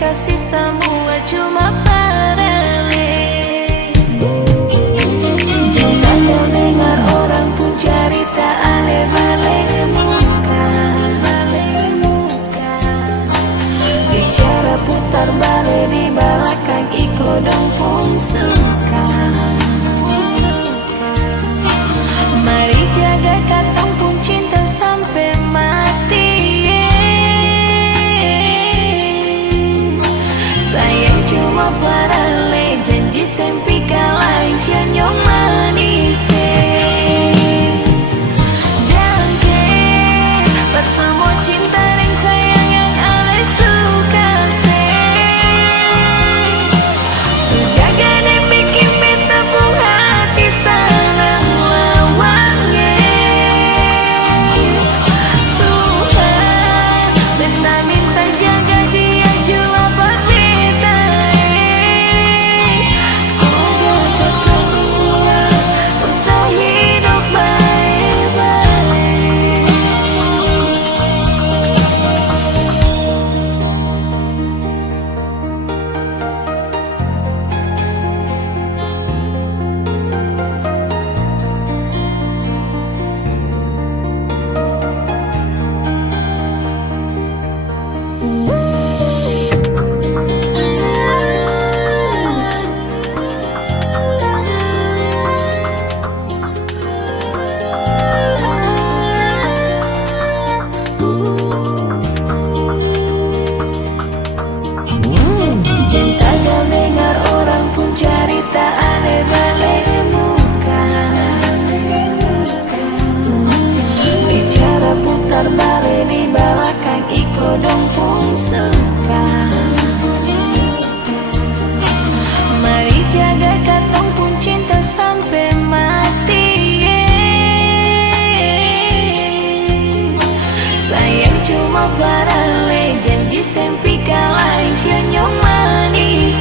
Kasih semua cuma paralel. Jangan kau dengar orang pun cerita ale-ale muka. Bicara putar balik di belakang iko dong pun suka. Mari jaga katong pun cinta sampai mati. Sayang cuma paralel, janji sempi kalai sianyong manis. Dangke bersama cinta dan sayang yang ale suka se. Sujaga dan bikin beta pun hati sanang lawangnya. Tuhan beta minta jaga dia jua berbeda. Balik di belakang iko dong pun suka. Mari jaga katong pun cinta sampai mati. Sayang cuma paralel, janji sempi kalai sianyong manis.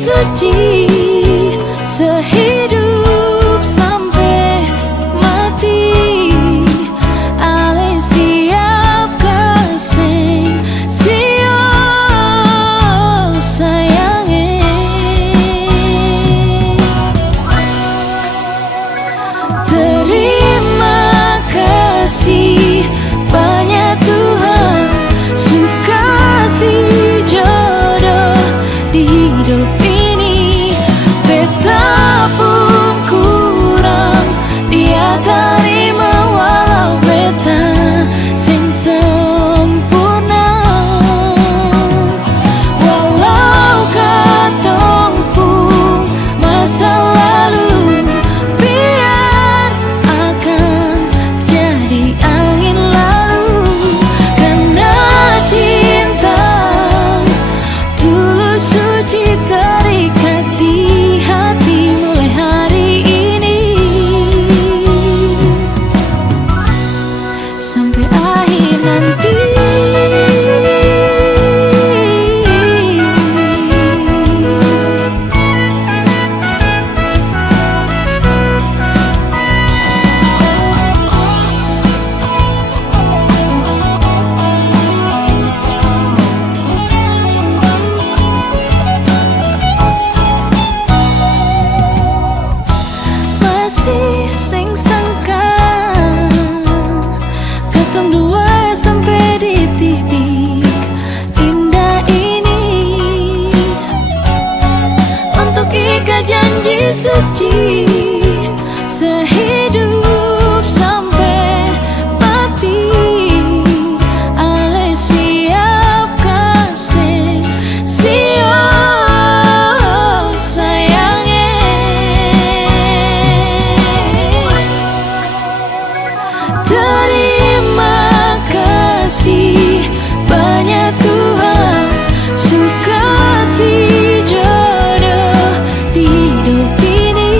suci sehidup sampai mati. Ale siap kasih sio sayange. Terima kasih banyak Tuhan, suka kasih jodoh di hidup ini. Betapun kurang dia terima, walau beta sing sempurna. Walau katong pun masa lalu biar akan jadi angin lalu. Karena cinta tulus suci terikat di hati mulai hari ini sampai akhir nanti. Masih sing sangka ketemu dua sampai di titik indah ini, untuk ikat janji suci sehidup sampai mati. Ale siap kasih sio sayange. Terima kasih banyak Tuhan, suka kasih jodoh di hidup ini.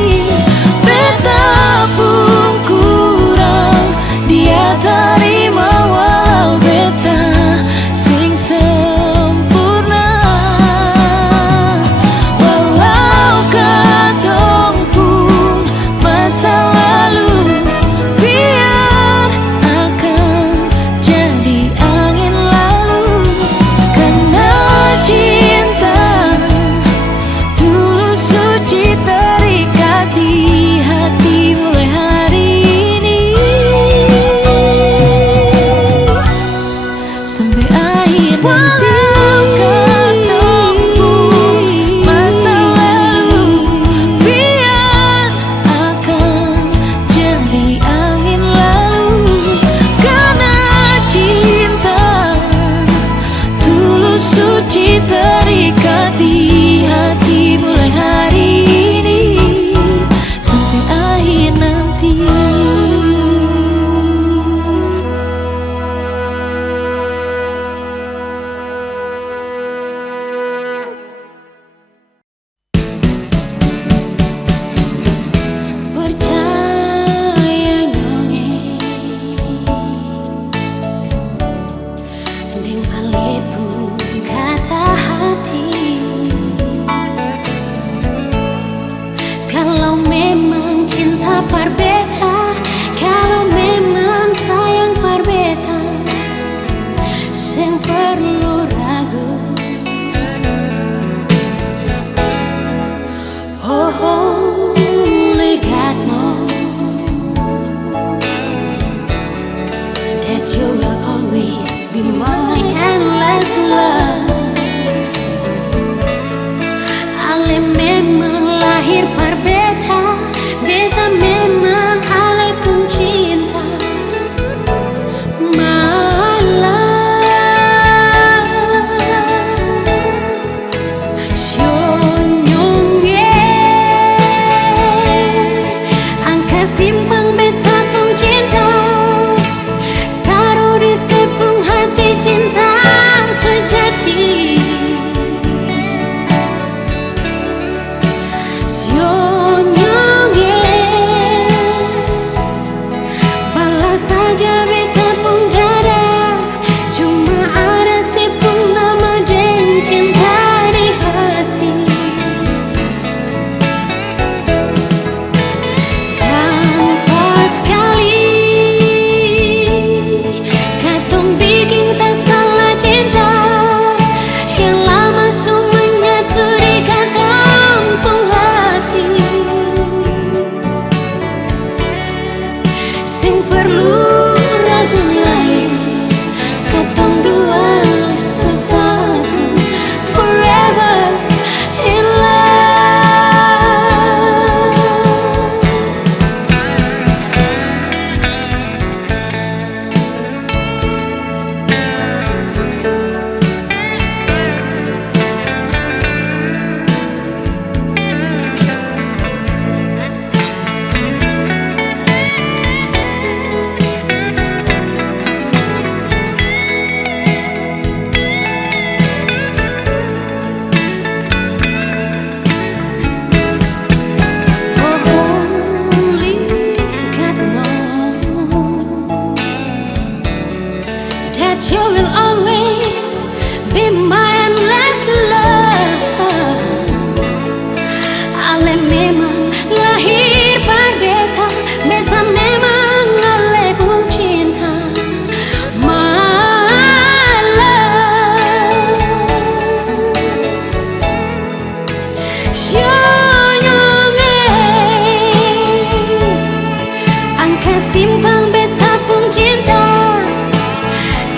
simpang beta pun cinta,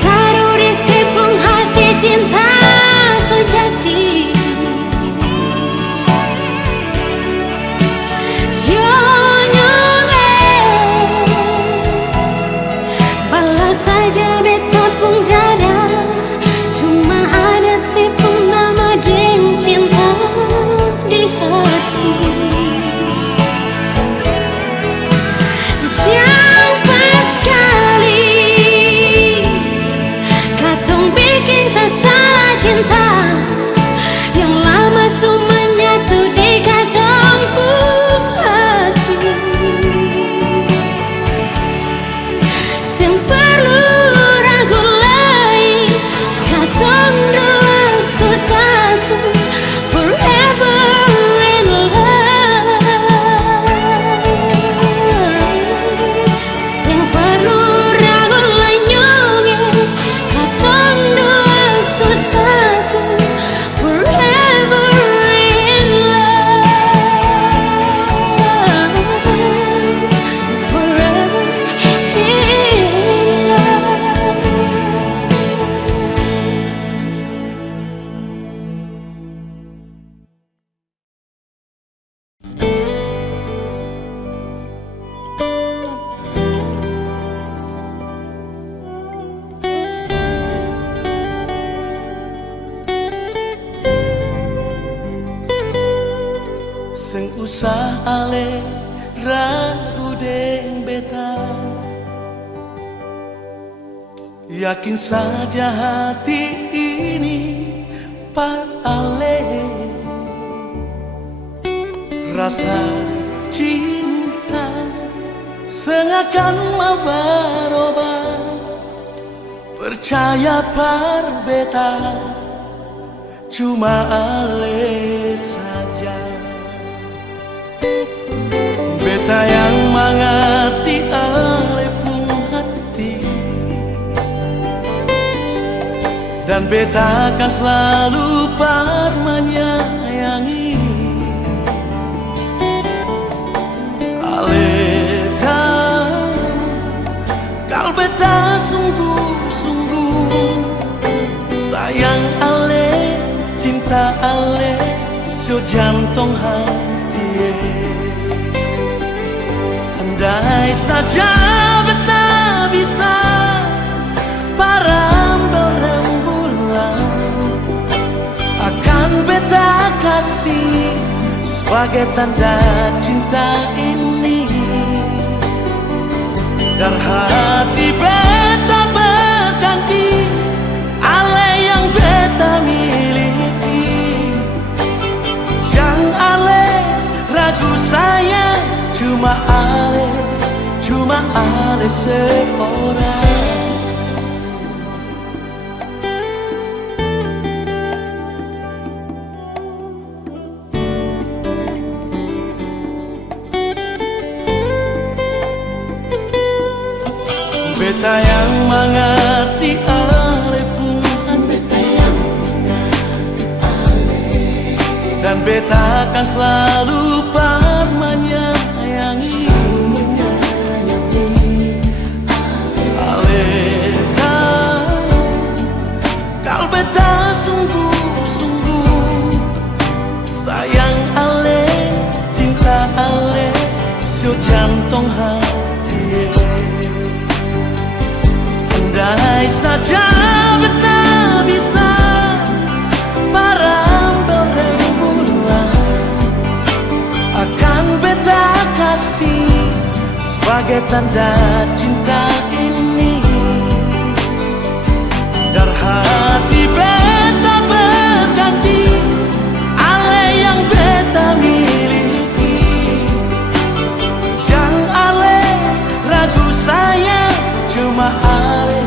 taruh di sepung hati cinta sejati. Balas saja beta pun dada, cuma ada sepung nama deng cinta di hati. Jangan sekali katong bikin tak salah cinta, yang lama semua nyatu di katong pun hati. Yang perlu ragu lagi, katong dua satu forever in love. Yang perlu ragu lagi, katong dua satu forever in love. Forever in love. Seng usah ale ragu deng beta, yakin saja hati ini par ale. Rasa cinta sengakan mau berubah, percaya par beta cuma ale saja. Beta yang mengerti ale pun hati, dan beta akan selalu par menyayangi. Ale tahu kalau beta sungguh-sungguh sayang ale, cinta ale, sio jantung hati. Andai saja beta bisa parambel rembulan, akan beta kasih sebagai tanda cinta ini. Dan hati beta berjanji, ale yang beta miliki. Jangan ale ragu sayang, cuma ale seorang. Beta yang mengerti ale pun beta yang mengerti ale, dan beta akan selalu par menyayangi. Ale tahu kalau beta sungguh-sungguh sayang ale, cinta ale, sio jantung hati. Andai saja beta bisa parambel rembulan, akan beta kasih sebagai tanda cinta ini. Dar hati beta berjanji, ale yang beta miliki. Jangan ale ragu sayang, cuma ale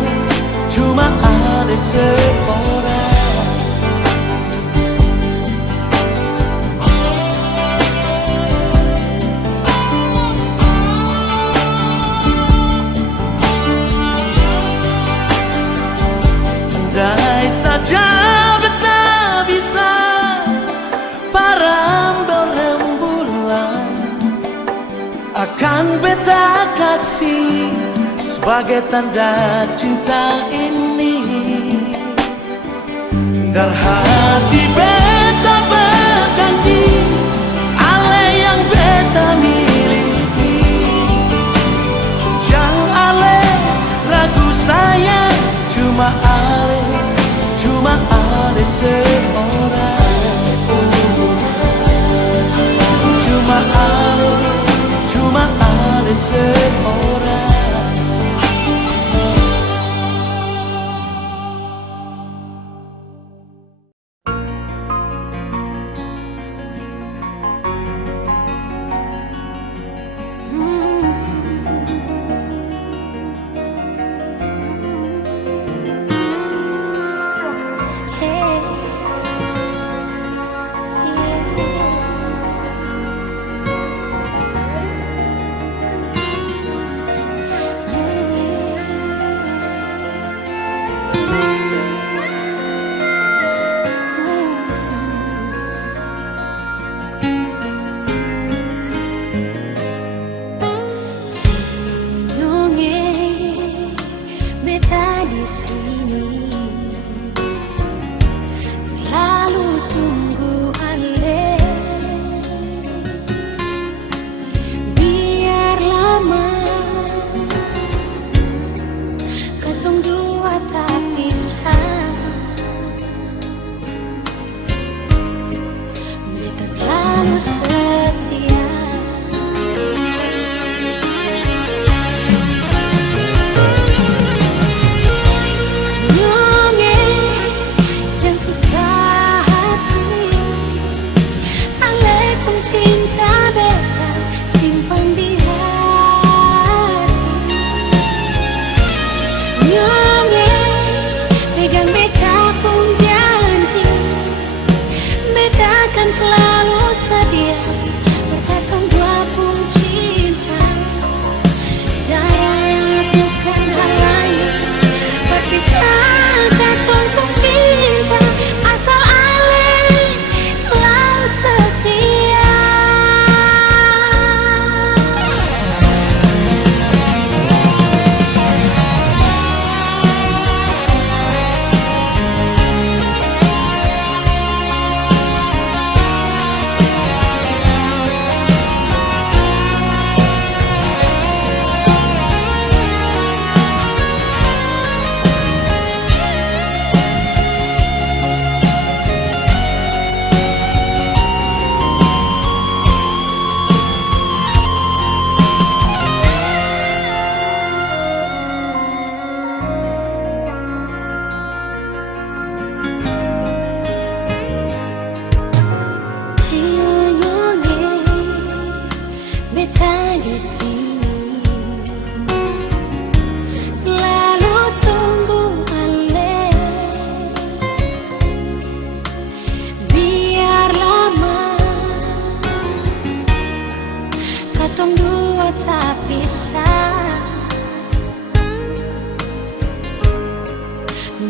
seorang. Andai saja beta bisa parambel rembulan, akan beta kasih sebagai tanda cinta ini. Dan hati beta berjanji ale yang beta miliki. Jangan ale ragu sayang, cuma ale seorang. Cuma ale seorang.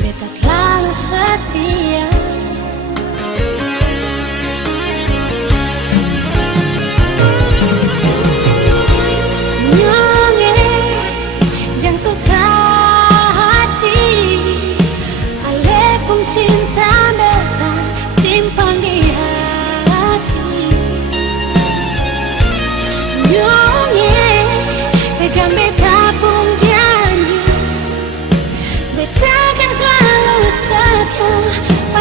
Beta selalu setia. Nyonge jangan susah hati, ale pun cinta beta simpan di hati. Nyonge pegang beta pun janji, beta akan selalu setia.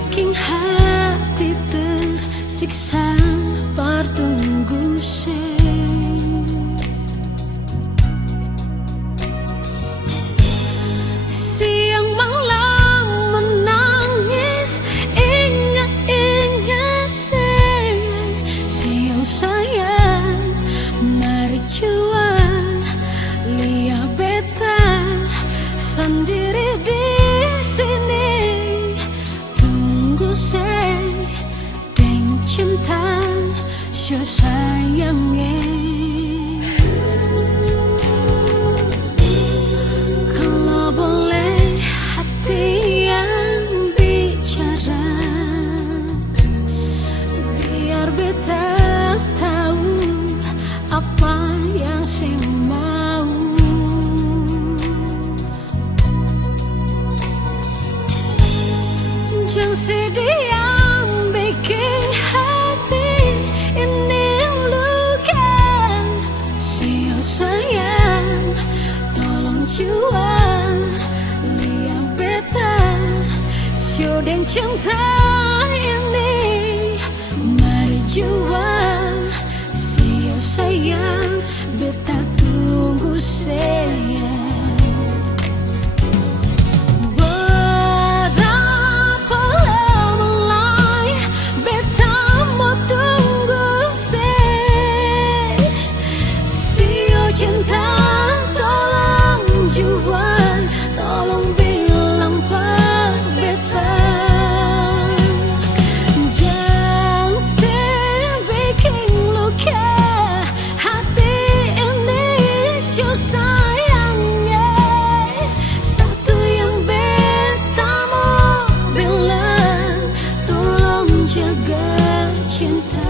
bikin hati tersiksa bertunggu siang malam menangis ingat-ingat siang sayang mari cuan lihat beta sendiri di sini tunggu deng cinta syo sayangnya. Kalau boleh hati yang bicara biar beta tahu apa yang saya mau. Jangan sedih yang bikin hati ini luka. Sio sayang, tolong jual lihat beta. Sio dan cinta ini mari jual. Sio sayang, beta tunggu sayang. Cinta tolong jual, tolong bilang pak beta. Jangan bikin luka hati ini syo sayangnya. Satu yang beta mau bilang, tolong jaga cinta.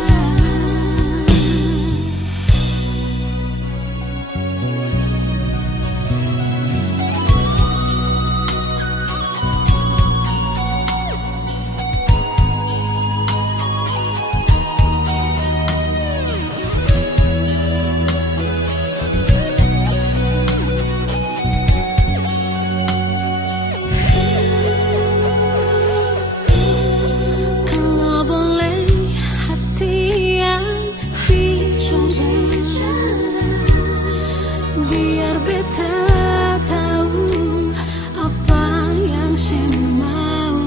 Biar beta tahu apa yang saya mau.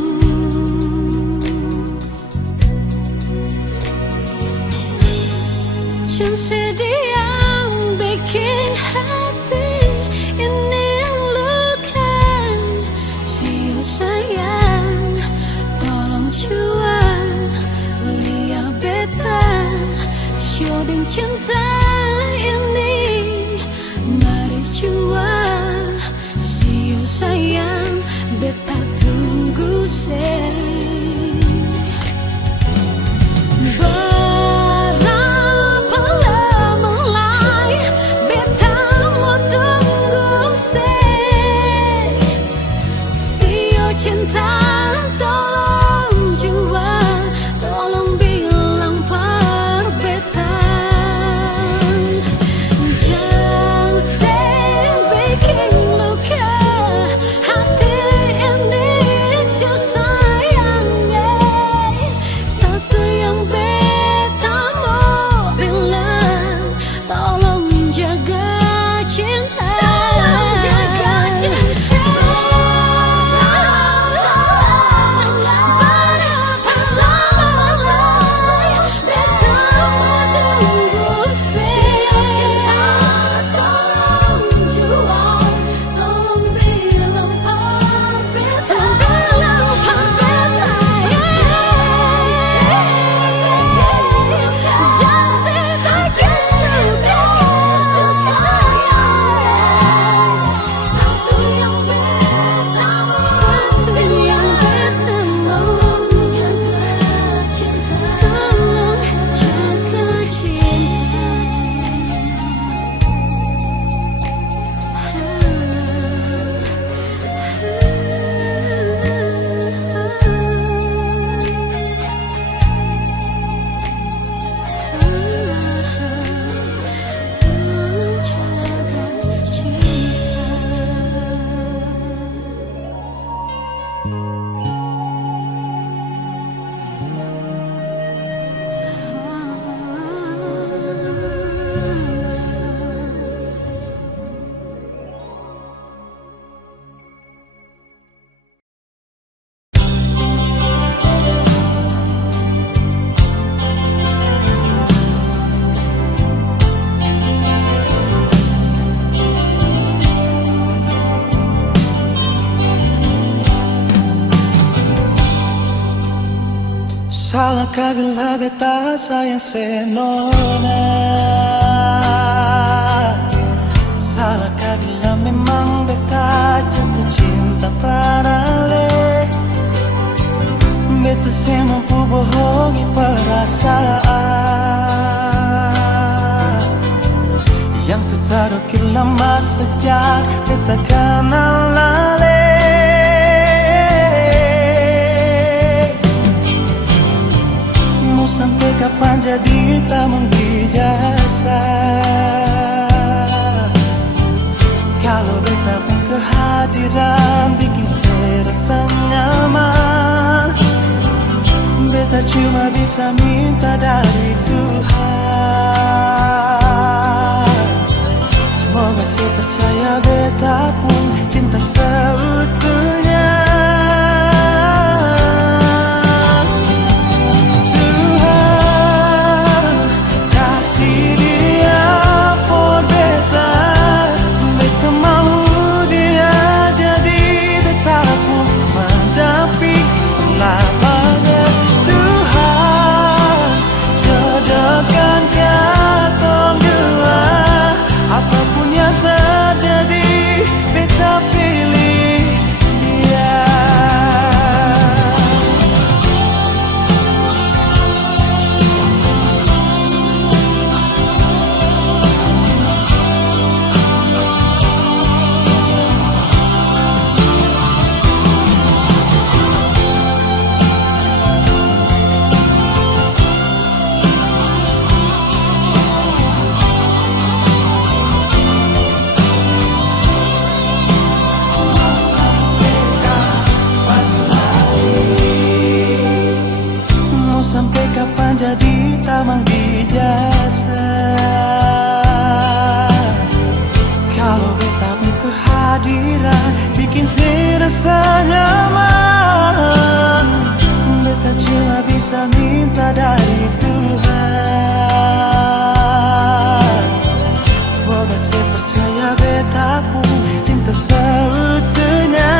Jangan sedih yang bikin hati ini luka. Sio sayang, tolong jual lihat beta. Sio dan cinta ini mari jual. Sio sayang, beta tunggu berapa lama lagi beta mau tunggu Sio cinta tolong jual, tolong bilang par beta. Bikin luka hati ini syo sayang. Salahkah bila beta sayang senona? Salahkah bila memang beta jatuh cinta pada le? Beta saya mampu bohongi perasaan yang seterukir lama sejak beta kenal le. Mau sampai kapan jadi tamu di jasa? Kalau beta pun kehadiran bikin saya rasa nyaman. Beta cuma bisa minta dari Tuhan. Semoga saya percaya beta pun cinta seutuhnya. Tuhan kasih dia for beta. Beta mau dia jadi beta pun mendamping selamanya. Jodohkan katong dua, apapun yang terjadi, beta pilih dia. Sampai kapan jadi tamang di jasa? Kalau beta pun kehadiran bikin saya rasa nyaman. Beta cuma bisa minta dari Tuhan. Semoga saya percaya beta pun cinta seutuhnya.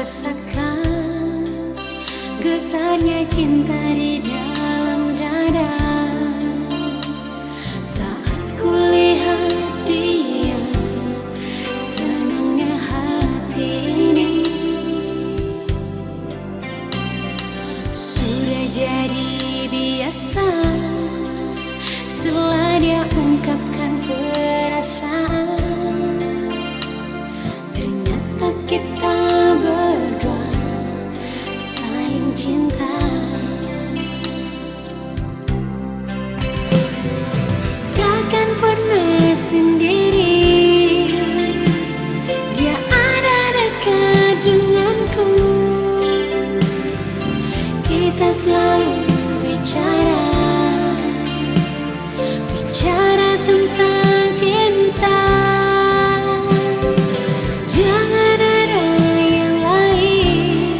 Rasakan getarnya cinta di dalam dada saat kulihat dia, senangnya hati ini sudah jadi biasa setelah dia ungkapkan perasaan. Ternyata kita berdua saling cinta. Takkan pernah sendiri, dia ada dekat denganku. Kita selalu bicara tentang cinta. Jangan ada yang lain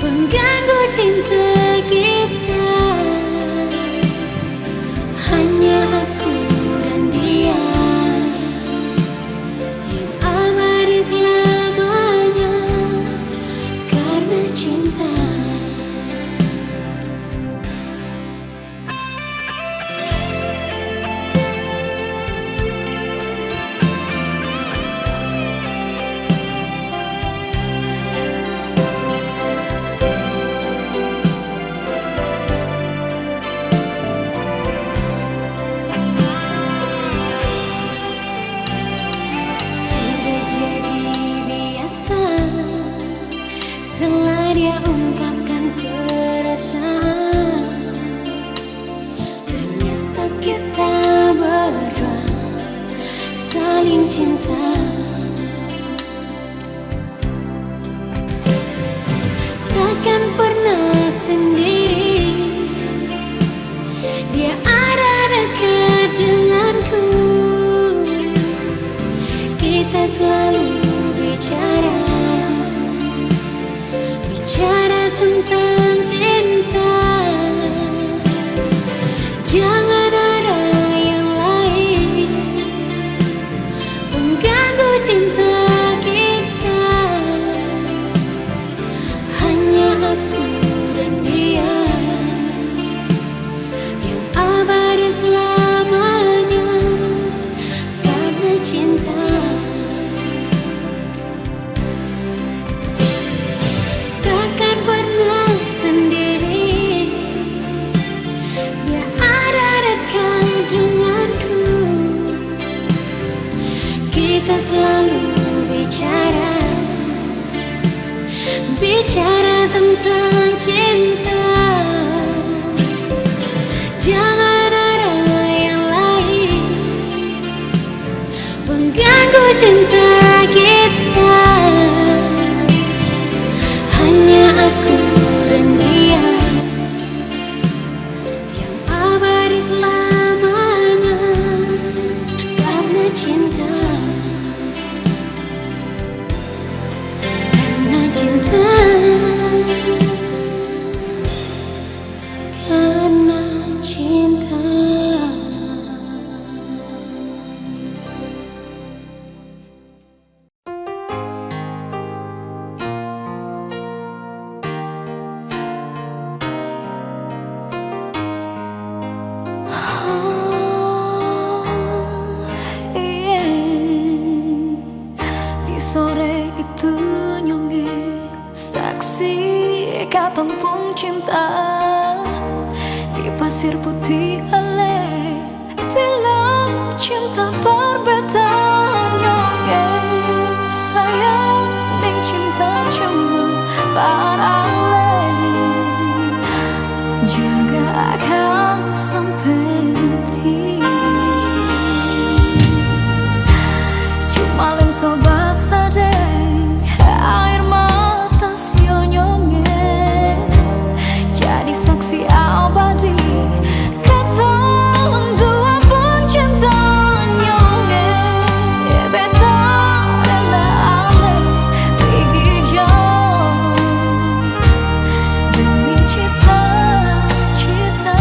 mengganggu cinta kita. Hanya aku dan dia yang abadi selamanya karena cinta. Setelah dia ungkapkan perasaan, ternyata kita berdua saling cinta. Takkan pernah sendiri, dia ada dekat denganku. Kita selalu bicara tentang cinta. Jangan ada yang lain mengganggu cinta kita. Hanya aku dan dia yang abadi selamanya karena cinta. Takkan pernah sendiri, dia ada dekat denganku. Kita selalu bicara tentang cinta. Jangan ada yang lain mengganggu cinta kita. Hanya aku dan dia yang abadi selamanya karena cinta. Karena cinta. Karena cinta. Sore itu nyongge saksi katong pun cinta di pasir putih ale bilang cinta perbedaan nyongge sayang dan cinta cuma paralel jaga akan sampai mati cuma len sobat air mata sionyonge jadi saksi abadi kata dua pun cinta nyonge beta dan ale pergi jauh demi cita-cita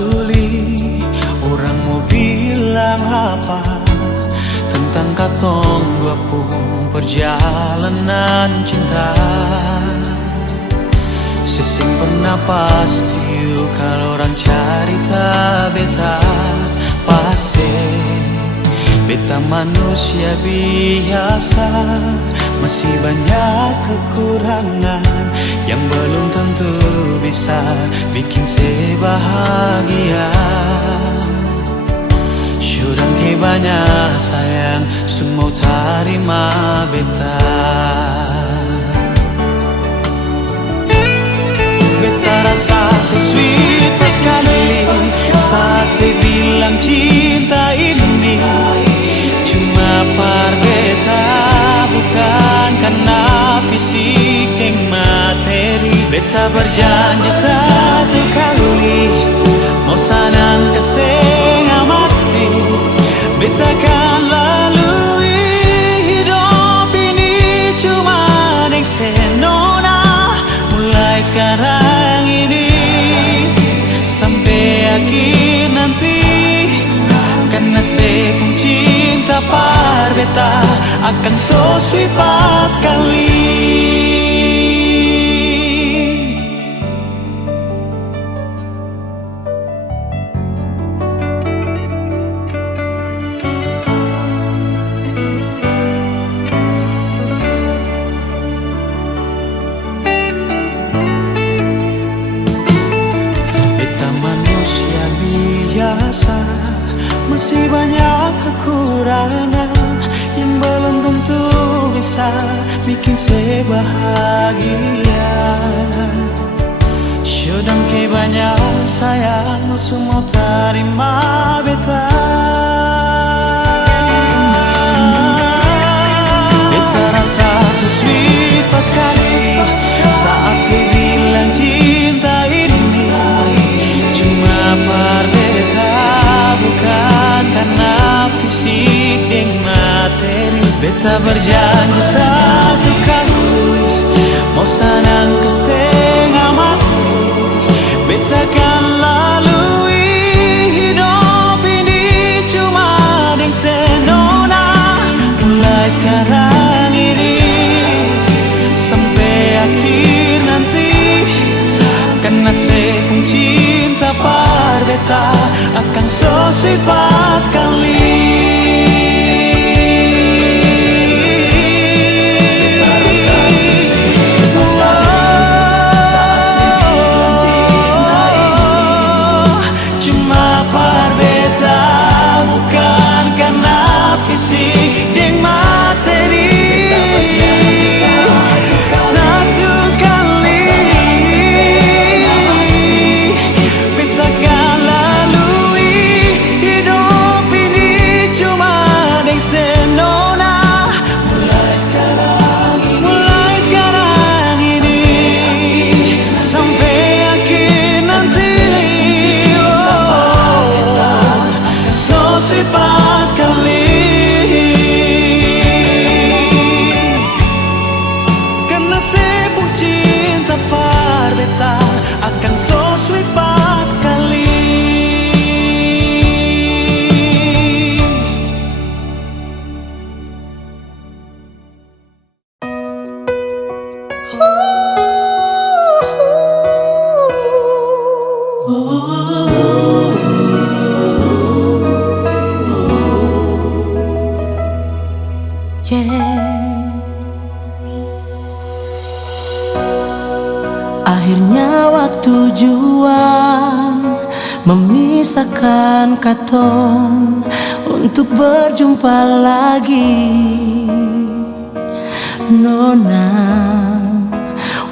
peduli orang mau bilang apa tentang katong dua pun perjalanan cinta. Sesing pernah pasti kalau orang cerita beta pasti beta manusia biasa, masih banyak kekurangan yang belum tentu bisa bikin saya bahagia. Sudah ke banyak sayang semua terima beta. Beta rasa sweet sekali saat saya bilang cinta ini cuma par beta, bukan karena fisik yang materi. Beta berjanji satu kali mau sanang ke setengah mati, beta kan lalui hidup ini cuma yang senona. Mulai sekarang ini sampai akhir nanti, karena saya pun cinta par beta akan so sweet pas kali. Masih banyak kekurangan yang belum tentu bisa bikin saya bahagia. Sudah ke banyak sayang semua terima beta. Beta rasa sweet pas kali saat saya bilang cinta ini cuma par beta, bukan karena fisik dan materi. Beta berjanji satu kali mau sanang ke setengah mati, beta kan lalui hidup ini cuma dengan senona. Mulai sekarang ini sampai akhir nanti, karena saya pun cinta par beta akan so sweet pas kali. Cuma par beta, bukan karena fisik dan materi. Satu kali beta kan lalui hidup ini cuma dengan senona. Mulai sekarang ini sampai akhir nanti, so sweet pas kali. Karena saya pun cinta par beta akan so sweet pas kali. Akhirnya waktu juang memisahkan katong untuk berjumpa lagi, Nona.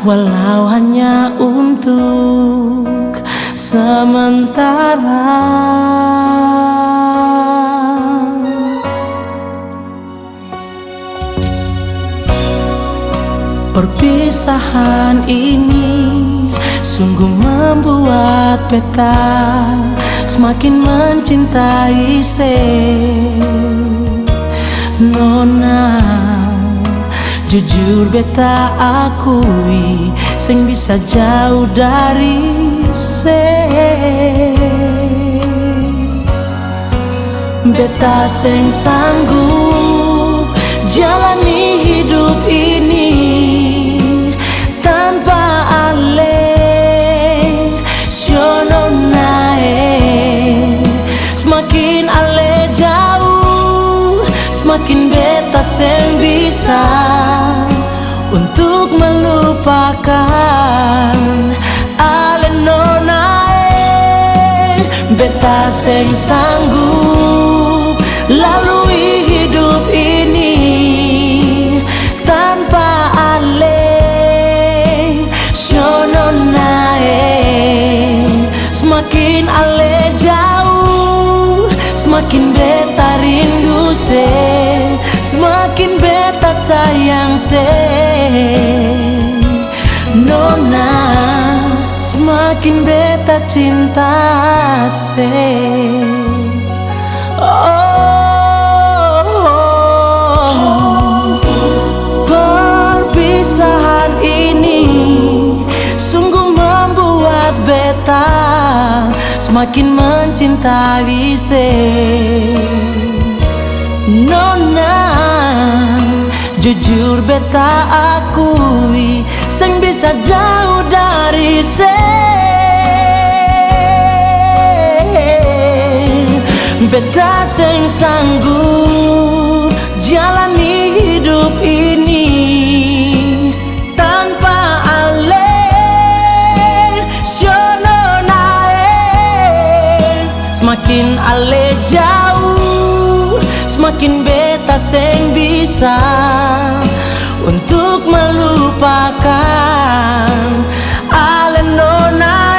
Walau hanya untuk sementara. Perpisahan ini sungguh membuat beta semakin mencintai Nona. Jujur beta akui sing bisa jauh dari beta sing sanggup jalani hidup ini tanpa ale siono nae. Semakin ale jauh, semakin beta sing bisa untuk melupakan ale nonae. Beta sing sanggup lalui hidup ini tanpa ale siono nae. Semakin ale jauh, semakin beta rindu se, semakin beta sayang se nona, semakin beta cinta se. Perpisahan ini sungguh membuat beta semakin mencintai se nona. Jujur beta akui sing bisa jauh dari se. Beta sing sanggup jalani hidup ini tanpa ale siono nae. Semakin ale jauh, semakin beta sing bisa untuk melupakan ale nonae.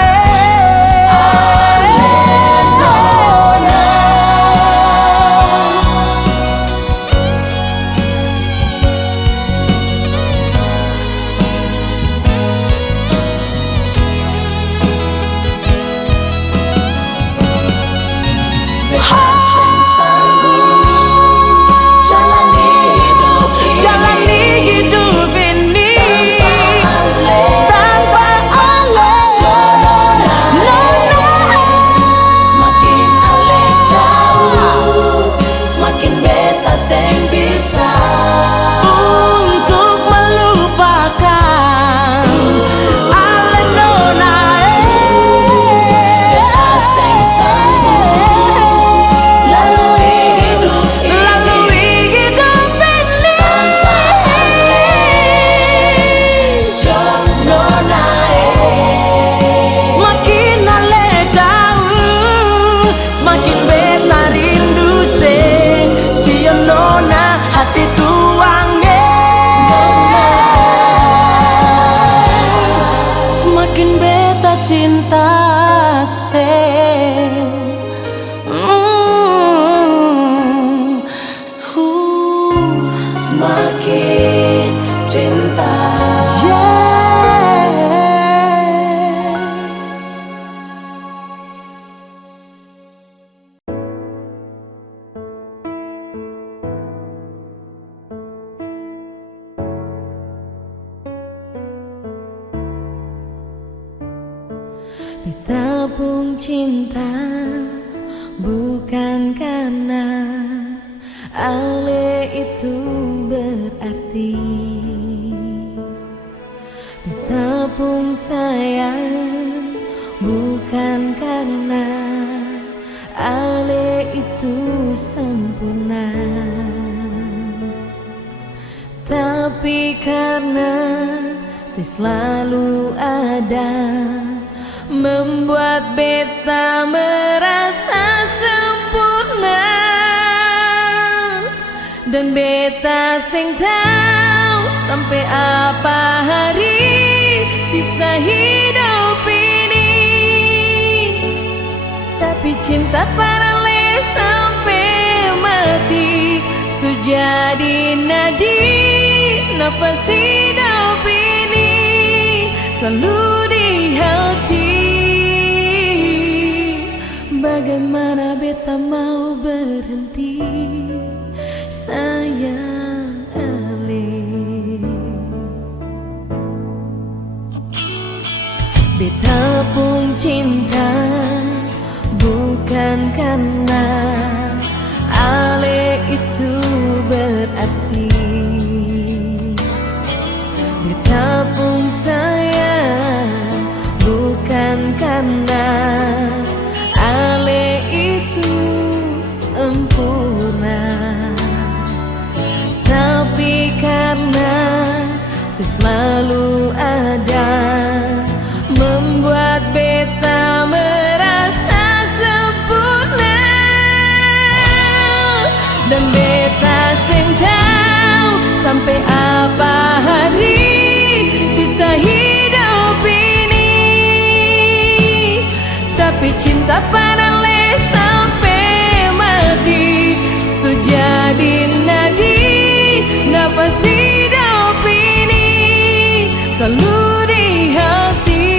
Semakin cinta, ditabung cinta bukan karena ale itu berarti. Ditabung sayang bukan karena ale itu sempurna, tapi karena si selalu ada membuat beta merasa sempurna. Dan beta sing tahu sampai apa hari sisa hidup ini, tapi cinta parale sampai mati sujadi nadi nafas hidup ini selalu di hati. Bagaimana beta mau berhenti sayang ale. Beta pun cinta bukan karena selalu ada, membuat beta merasa sempurna. Dan beta sing tahu sampai apa hari sisa hidup ini, tapi cinta pada le sampai mati. So jadi nadi nafas hidup ini selalu di hati.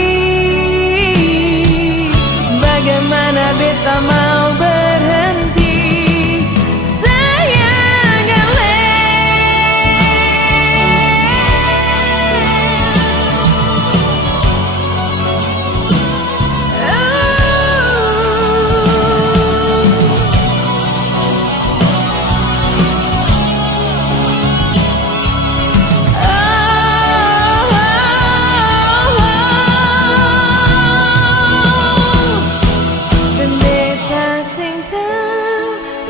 Bagaimana beta mau berhenti sayang ale.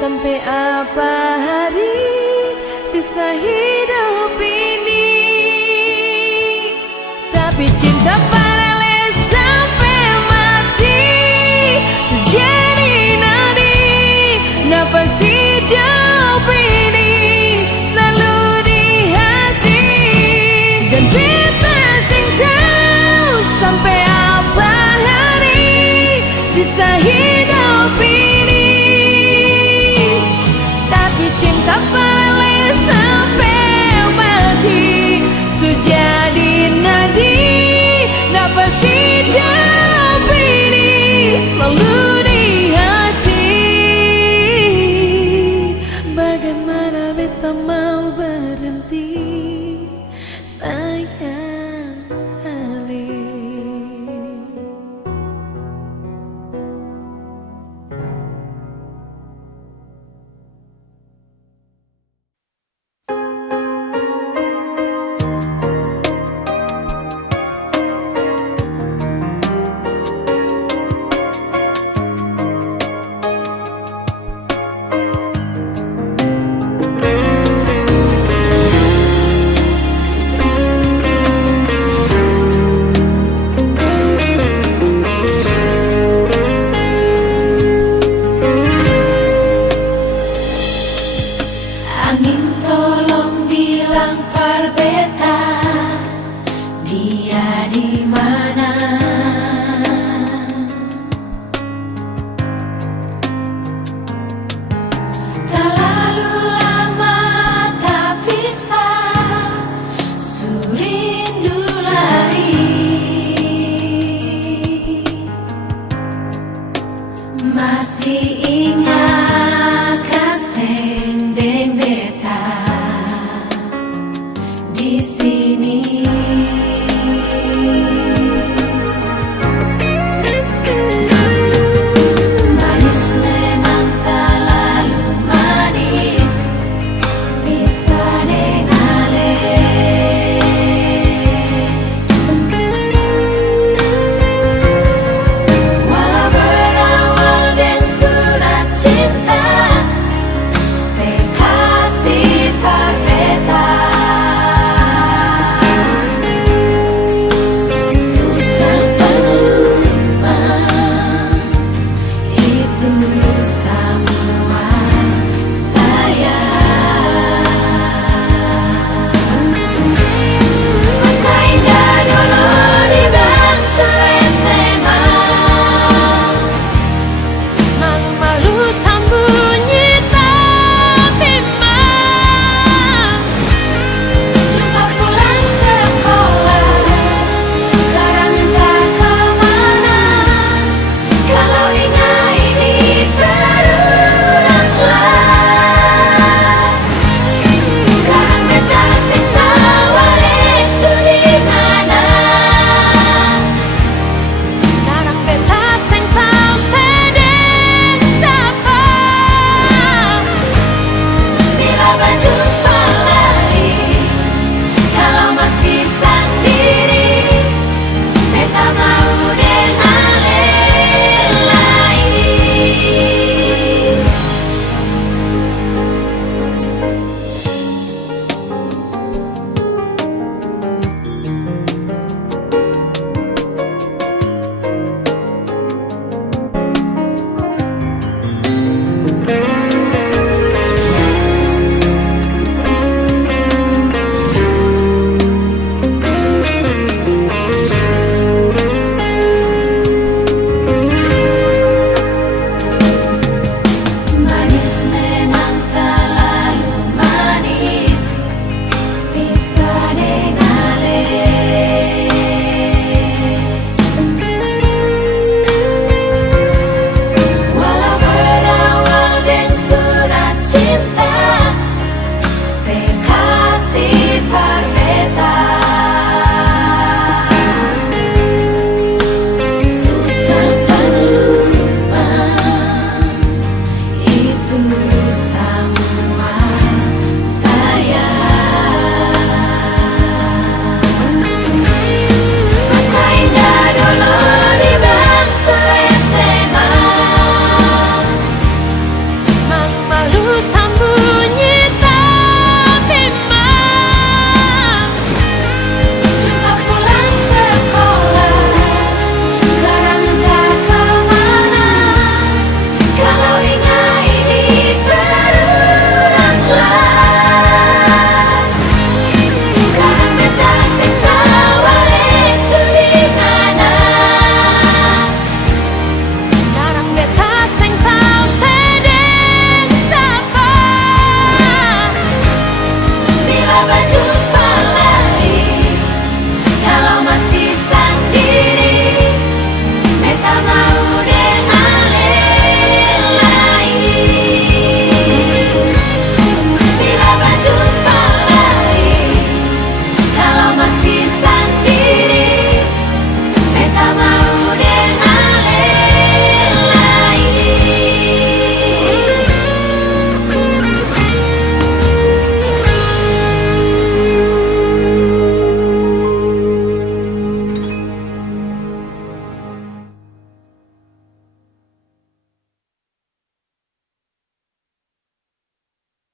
Sampai apa hari sisa hidup ini, tapi cinta pada le sampai mati. Sejadi nadi nafas hidup ini selalu di hati. Dan beta sing tahu sampai apa hari sisa hidup ini, cinta paling sampai mati. Sejadi nadi nafas hidup ini selalu di hati. Bagaimana beta mau berhenti sayang Ali. Angin tolong bilang par beta dia di mana. Terlalu lama tak bisa surindu lagi. Masih ingat kasih deng beta di sini. Manis memang terlalu manis, bisa dengar. Walau berawal dengan surat cinta, sekasih par beta. Susah pelupa itu.